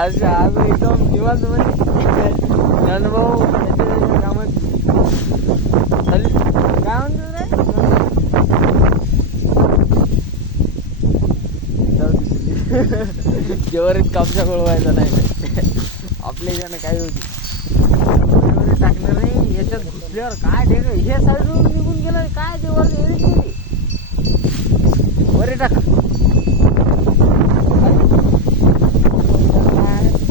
आज आज एकदम निवांत मध्ये ज्ञानभाऊ त्याच्या कामात चालेल. काय म्हणतो रे जेवरीत कापसा गोळवायचा नाही आपल्या ज्यानं काय होती टाकलं नाही याच्यात घुसल्यावर काय ढेग हे साईडून निघून गेलं काय देवर गेली बरे टाक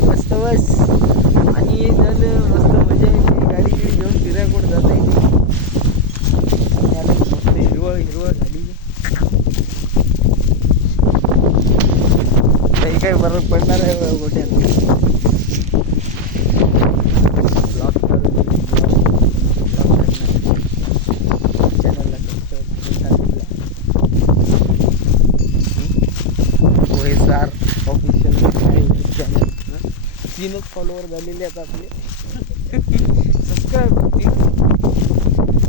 मस्त बस आणि झालं मस्त मजा येते गाडी घेऊन फिराय कुठं जाता येते मस्त हिरवळ हिरवळ झाली काही फरक पडणार आहे गोट्यात ऑफिशियल चॅनल 3च फॉलोवर झालेले आहेत आपले सबस्क्राईब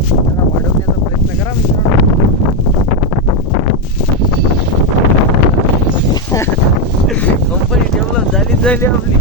जरा वाढवण्याचा प्रयत्न करा मित्रांनो कंपनी डेव्हलप झाली आपली